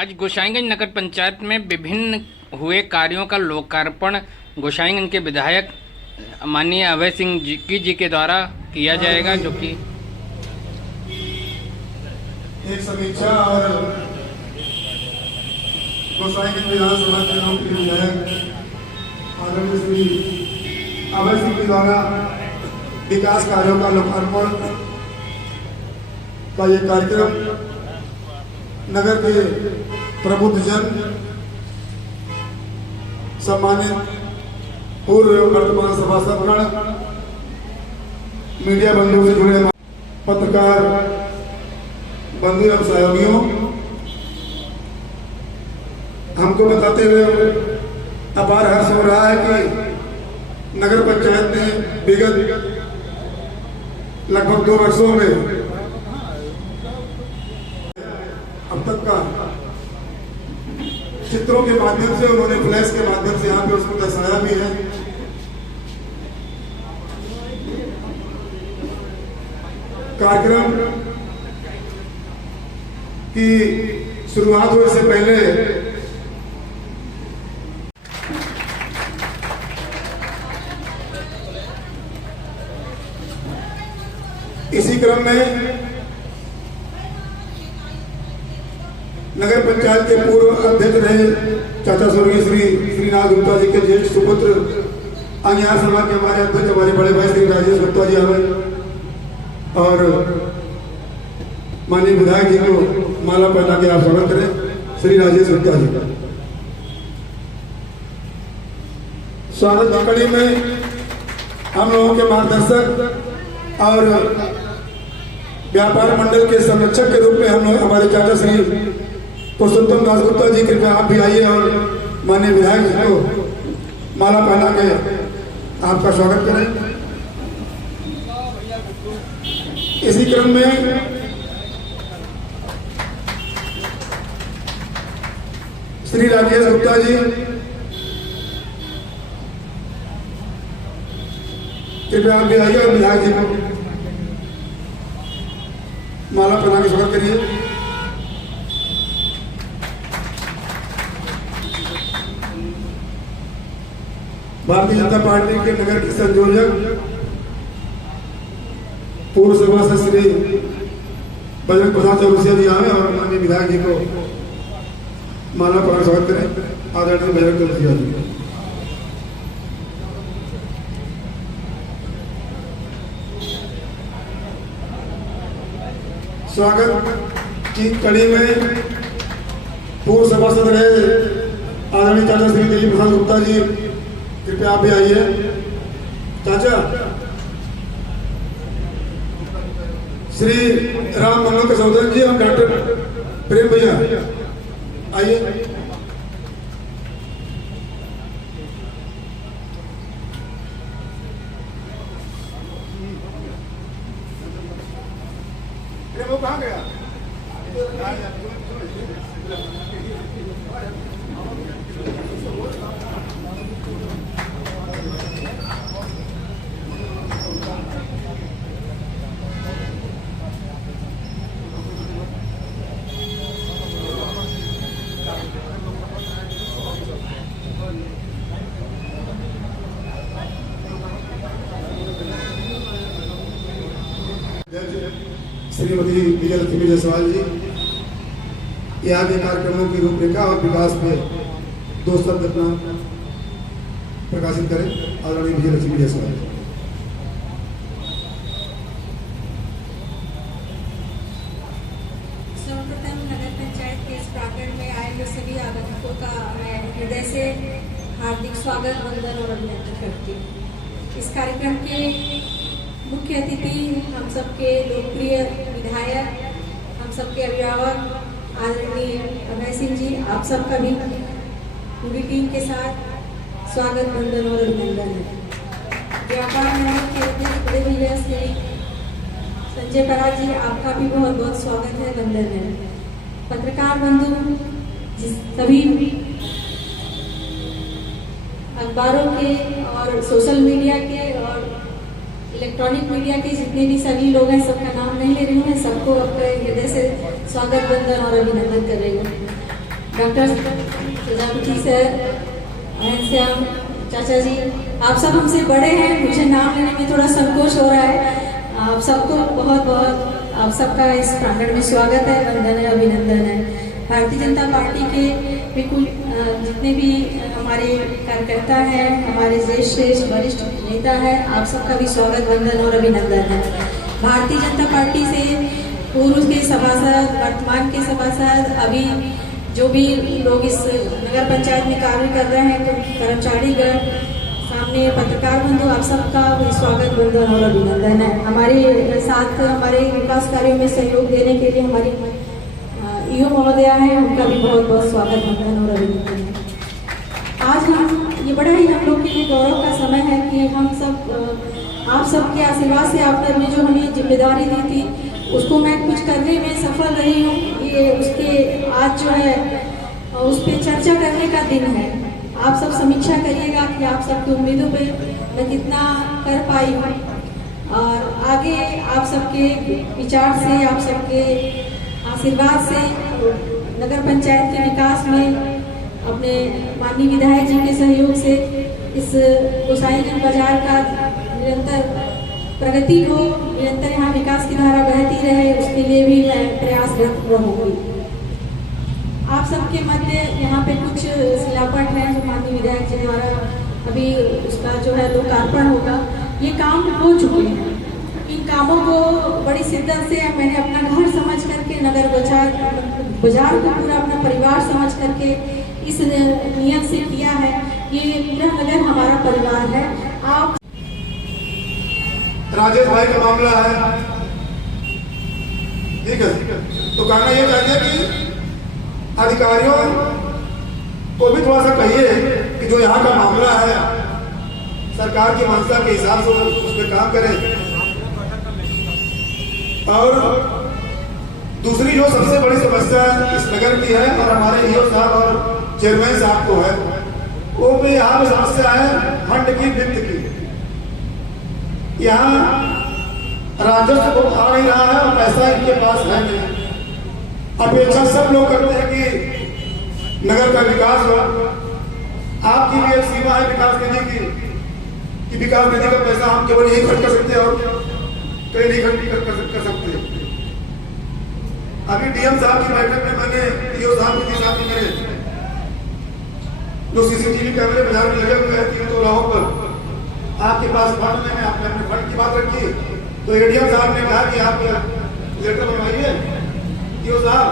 आज गोसाईगंज नगर पंचायत में विभिन्न हुए कार्यों का लोकार्पण गोसाईगंज के विधायक माननीय अभय सिंह जी के द्वारा किया जाएगा, जो कि एक समीक्षा और गोसाईगंज विधानसभा चुनाव के विधायक आदरणीय श्री अभय सिंह के द्वारा विकास कार्यों का लोकार्पण का ये कार्यक्रम नगर के प्रबुद्धजन, सम्मानित पूर्व एवं वर्तमान सभासदगण, मीडिया बंधुओं से जुड़े पत्रकार बंधु एवं सहयोगियों, हमको बताते हुए अपार हर्ष हो रहा है कि नगर पंचायत ने विगत लगभग 2 वर्षों में अब तक का चित्रों के माध्यम से, उन्होंने फ्लैश के माध्यम से यहाँ पे उसको दर्शाया भी है। कार्यक्रम की शुरुआत होने से पहले इसी क्रम में नगर पंचायत के पूर्व अध्यक्ष रहे चाचा स्वर्गीय श्री श्रीनाथ गुप्ता जी के ज्येष्ठ सुपुत्र अंगियार समाज के हमारे अध्यक्ष, हमारे बड़े भाई श्री राजेश गुप्ता जी आए और माननीय विधायक जी को माला पहना के आप स्वागत करें। श्री राजेश गुप्ता जी का स्वागत की कड़ी में हम लोगों के मार्गदर्शक और व्यापार मंडल के संरक्षक के रूप में हम लोग हमारे चाचा श्री पुरुषोत्तम दास गुप्ता जी, कृपया आप भी आइए और माननीय विधायक जी को माला पहना के आपका स्वागत करें। इसी क्रम में श्री राजेश गुप्ता जी कृपया आप भी आइए और विधायक जी को माला पहना के स्वागत करिए। भारतीय जनता पार्टी के नगर के संयोजक पूर्व सभासद श्री बजरंग प्रसाद चौरसिया जी आए और माननीय विधायक जी को माला पहना स्वागत करें। आदरणीय बजरंग चौरसिया जी स्वागत की कड़ी में पूर्व सभासद रहे आदरणीय चाचा श्री तेजी प्रसाद गुप्ता जी, कृपया आप भी आइए। चाचा श्री राम मंगल कसौदन जी और डॉक्टर प्रेम भैया आइए। वो कहाँ गया? श्रीमती विजयलक्ष्मी जायसवाल जी यहाँ के कार्यक्रमों की रूपरेखा और विकास में 2 शब्द अपना प्रकाशित करें। आदरणीय विजयलक्ष्मी जायसवाल जी। सर्वप्रथम नगर पंचायत के इस प्रांगण में आए हुए सभी आगंतुकों का मैं हृदय से हार्दिक स्वागत, वंदन और अभिनंदन करती हूँ। इस कार्यक्रम के मुख्य अतिथि हम सबके लोकप्रिय विधायक, हम सबके अभिभावक आदरणीय अभय सिंह जी, आप सबका भी पूरी टीम के साथ स्वागत, वंदन और अभिनंदन है। व्यापार मंडल के अध्यक्ष बड़े भैया श्री संजय पराग जी, आपका भी बहुत बहुत स्वागत है, वंदन है। पत्रकार बंधु, सभी अखबारों के और सोशल मीडिया के और इलेक्ट्रॉनिक मीडिया के जितने भी सभी लोग हैं, सबका नाम नहीं ले रही हूँ, सबको अपने हृदय से स्वागत, वंदन और अभिनंदन कर रही हूँ। डॉक्टर प्रजापति सर, घनश्याम चाचा जी, आप सब हमसे बड़े हैं, मुझे नाम लेने में थोड़ा संकोच हो रहा है। आप सबको बहुत बहुत आप सबका इस प्रांगण में स्वागत है, वंदन है, अभिनंदन है। भारतीय जनता पार्टी के बिल्कुल जितने भी हमारे कार्यकर्ता हैं, हमारे श्रेष्ठ वरिष्ठ नेता हैं, आप सबका भी स्वागत, वंदन और अभिनंदन है। भारतीय जनता पार्टी से पूर्व के सभासद, वर्तमान के सभासद, अभी जो भी लोग इस नगर पंचायत में कार्य कर रहे हैं, तो कर्मचारीगण, सामने पत्रकार बंधु, आप सबका भी स्वागत, वंदन और अभिनंदन है। हमारे साथ हमारे विकास कार्यों में सहयोग देने के लिए हमारी ईओ महोदया हैं, उनका भी बहुत बहुत स्वागत, वंदन और अभिनंदन है। आज ये बड़ा ही हम लोग के लिए गौरव का समय है कि हम सब आप सबके आशीर्वाद से आपने जो हमें जिम्मेदारी दी थी उसको मैं कुछ करने में सफल रही हूँ। ये उसके आज जो है उस पर चर्चा करने का दिन है। आप सब समीक्षा करिएगा कि आप सबकी उम्मीदों पे मैं कितना कर पाई हूँ, और आगे आप सबके विचार से, आप सबके आशीर्वाद से नगर पंचायत के विकास में, अपने माननीय विधायक जी के सहयोग से इस गोसाईगंज बाजार का निरंतर प्रगति हो, निरंतर यहाँ विकास की धारा बहती रहे, उसके लिए भी मैं प्रयासरत रहूँगी। आप सबके मध्य यहाँ पे कुछ शिलापट है जो माननीय विधायक जी द्वारा अभी उसका जो है लोकार्पण होगा। ये काम हो चुके हैं, इन कामों को बड़ी शिद्दत से मैंने अपना घर समझ करके, नगर बाजार को पूरा अपना परिवार समझ करके इस नियत से किया है। ये पूरा नगर हमारा परिवार है। आप राजेश भाई का मामला है, ठीक है, तो कहना ये चाहिए कि अधिकारियों को भी थोड़ा सा कहिए कि जो यहाँ का मामला है सरकार की मंशा के हिसाब से उस पर काम करें। और दूसरी जो सबसे बड़ी समस्या इस नगर की है और हमारे ईओ साहब और चेयरमैन साहब को है, वो भी यहाँ पे समस्या है फंड की, वित्त की। यहाँ राजस्व तो आ नहीं रहा है और पैसा इनके पास है नहीं। अपेक्षा सब लोग करते हैं कि नगर का विकास हो। आपकी भी एक सीमा है विकास निधि की, कि विकास निधि का पैसा हम केवल यही खर्च कर सकते हैं और कहीं नहीं खर्च कर सकते। अभी डीएम साहब की बैठक में मैंने ईओ साहब के साथ मेरे जो सीसीटीवी कैमरे बाजार में लगे हुए हैं 3 चौराहों पर, आपके पास फंड नहीं है, आपने अपने फंड की बात रखी, तो एडीएम साहब ने कहा कि आप लेटर बनवाइए, ईओ साहब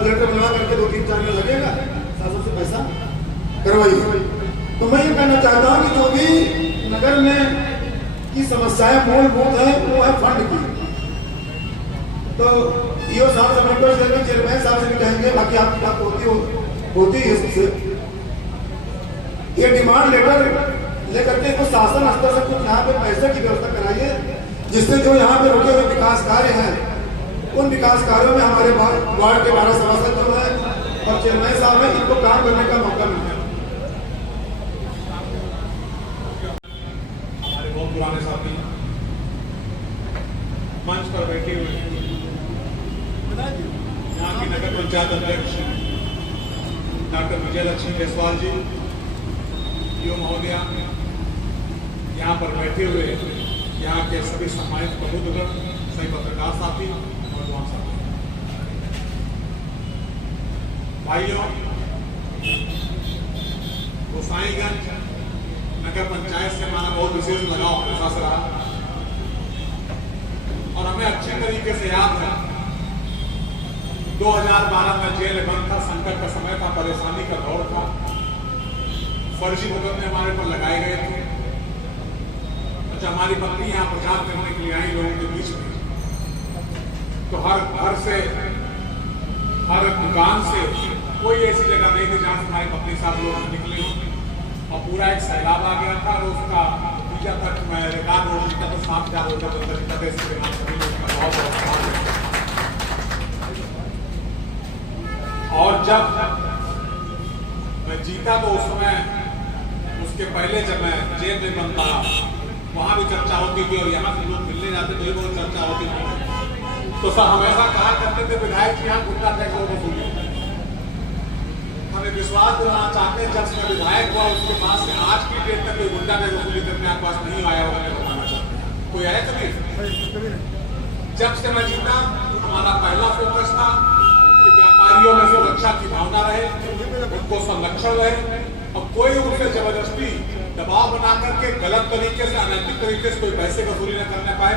लेटर बनवा करके 2-3-4 दिन लगेगा, शासन से पैसा करवाइए। तो मैं ये कहना चाहता हूँ कि जो भी नगर में की समस्याएं मूलभूत है वो है फंड की। तो ईओ साहब से रिक्वेस्ट करेंगे, चेयरमैन साहब से भी कहेंगे, बाकी आपकी बात होती है सबसे, ये डिमांड लेटर लेकर के इसको शासन स्तर से कुछ यहाँ पे पैसे की व्यवस्था कराइए, जिससे जो यहाँ पे रुके हुए विकास कार्य हैं उन विकास कार्यों में हमारे वार्ड के 12 सभासद जो है और चेयरमैन साहब है, इनको काम करने का मौका मिले। हमारे बहुत पुराने साथी मंच पर बैठे हुए यहाँ की नगर पंचायत अध्यक्ष डॉक्टर विजयलक्ष्मी जायसवाल जी, ईओ महोदया, यहाँ पर बैठे हुए यहाँ के सभी सम्मानित प्रबुद्धगण, सभी पत्रकार साथी, नौजवान साथी, भाइयों, गोसाईगंज नगर पंचायत से हमारा बहुत विशेष लगाव हमेशा से रहा और हमें अच्छे तरीके से याद है 2012 में जेल बंद था, संकट का समय था, परेशानी का दौर था, फर्जी मुकदमे हमारे पर लगाए गए थे। अच्छा, हमारी पत्नी यहाँ प्रचार करने के लिए आई लोगों के बीच में, तो हर घर से, हर दुकान से कोई ऐसी जगह नहीं थी जहाँ से हमारे पत्नी साहब लोग निकले और पूरा एक सैलाब आ गया था और उसका नतीजा तक मैं रिकॉर्ड हो लिखा तो 7,000 और जब मैं जीता तो उस समय, उसके पहले जब मैं जेल में बंद था वहां भी चर्चा होती थी और यहाँ से लोग मिलने जाते थे, बहुत चर्चा होती थी। तो सर हमेशा कहा करते थे विधायक जी यहाँ गुंडा टैक्स वसूली, विश्वास दिलाना चाहते हैं, जब से मैं विधायक हुआ उसके पास से आज की डेट तक कोई गुंडा ने वसूली करने आपके पास नहीं आया होगा, मैं बताना चाहता हूँ। कोई आया कभी? जब से मैं जीता हमारा पहला फोकस था कि व्यापारियों में सुरक्षा की भावना रहे, उनको संरक्षण रहे, और कोई उनसे जबरदस्ती दबाव बना करके गलत तरीके से, अनैतिक तरीके से कोई पैसे वसूली न करने पाए।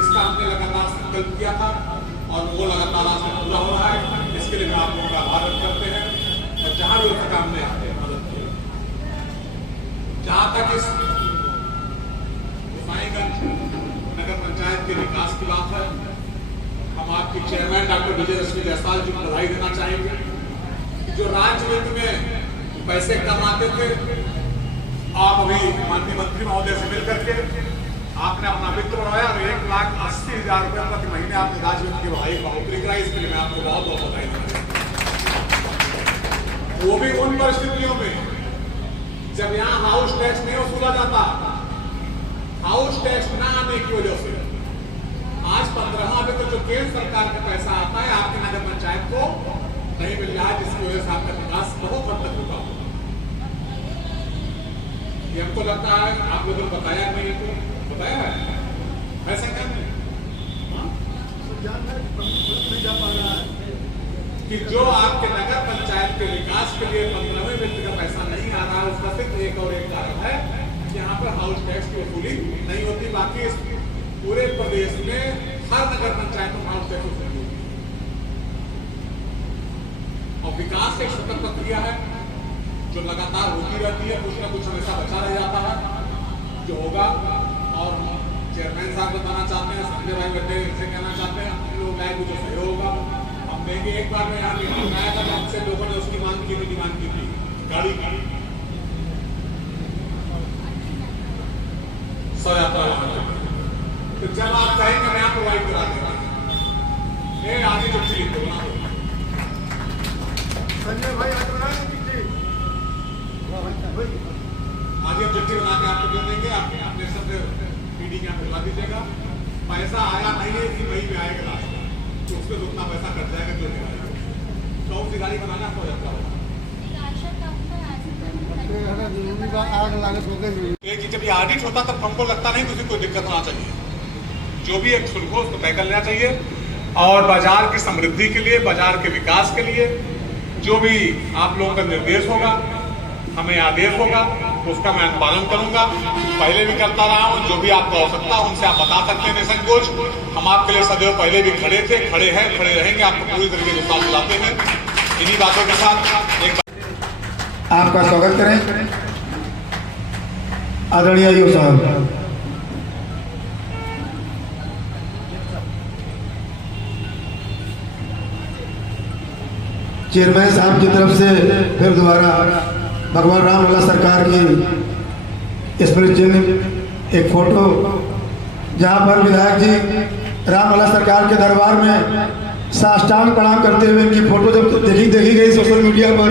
इसका हमने लगातार संकल्प किया था और वो लगातार आज पूरा हो रहा है। इसके लिए मैं आप लोगों का आभार व्यक्त करते हैं और जहां भी उसका हमने मदद की। जहां तक इस गोसाईगंज नगर पंचायत के विकास की बात है, हम आपके चेयरमैन डॉक्टर विजय लक्ष्मी जायसवाल जी को बधाई देना चाहेंगे। जो राज्य वित्त में पैसे कम आते थे, आप अभी माननीय मंत्री महोदय से मिल करके आपने अपना वित्त बढ़ाया और 1,80,000 रुपये प्रति महीने आपने राज्य वित्त की बढ़ोतरी कराई। इसके लिए मैं आपको बहुत बहुत बधाई देना चाहता हूं। वो भी उन परिस्थितियों में जब यहाँ हाउस टैक्स नहीं वसूला जाता, हाउस टैक्स न आने की वजह से आज 15वां वित्त जो केंद्र सरकार का पैसा आता है आपकी नगर पंचायत को नहीं मिल रहा है, जिसकी वजह से आपका विकास बहुत हद तक रुका हुआ। ये हमको लगता है आप लोगों को बताया नहीं, तो बताया है ऐसा क्या कि जो आपके नगर पंचायत के विकास के लिए 15वें वित्त का पैसा नहीं आ रहा है, उसका सिर्फ एक और एक कारण है कि यहाँ पर हाउस टैक्स की वसूली नहीं होती। बाकी इस पूरे प्रदेश में हर नगर पंचायत में हाउस टैक्स वसूली होती है और विकास एक सतत प्रक्रिया है जो लगातार होती रहती है। कुछ ना कुछ हमेशा बचा रह जाता है जो होगा। और चेयरमैन साहब बताना चाहते हैं, संजय भाई बैठे इनसे कहना चाहते हैं, हम लोग लाए जो सहयोग होगा हम देंगे। एक बार मैं यहाँ मीटिंग आया था, हमसे लोगों ने उसकी मांग की थी, डिमांड की थी गाड़ी की सौ यात्रा वाहन, तो जब आप कहेंगे मैं यहाँ प्रोवाइड करा देंगे। आगे चिट्ठी लिख दो ना संजय भाई आज बनाएंगे चिट्ठी, आगे चिट्ठी बना के आपको दे देंगे। आपने सब पीडी के भिजवा दीजिएगा। पैसा आया नहीं है कि वही में आएगा रास्ता, तो उसमें उतना पैसा कट जाएगा जो नहीं आएगा। कौन सी गाड़ी बनाना आपको लगता होगा कि जब ये ऑडिट होता तब हमको लगता नहीं किसी को दिक्कत होना चाहिए। जो भी एक शुल्क हो उसको तय कर लेना चाहिए और बाजार की समृद्धि के लिए, बाजार के विकास के लिए जो भी आप लोगों का निर्देश होगा, हमें आदेश होगा, उसका मैं पालन करूंगा। पहले भी करता रहा हूं। जो भी आपको आवश्यकता है उनसे आप बता सकते हैं निसंकोच। हम आपके लिए सदैव पहले भी खड़े थे, खड़े हैं, खड़े रहेंगे। आपको पूरी तरीके से साथ दिलाते हैं। इन्हीं बातों के साथ एक आपका स्वागत करें आदरणीय योग साहब। चेयरमैन साहब की तरफ से फिर दोबारा भगवान रामलला सरकार की स्मृति चिन्ह एक फोटो, जहां पर विधायक जी रामलला सरकार के दरबार में साष्टांग प्रणाम करते हुए इनकी फोटो जब देखी गई सोशल मीडिया पर,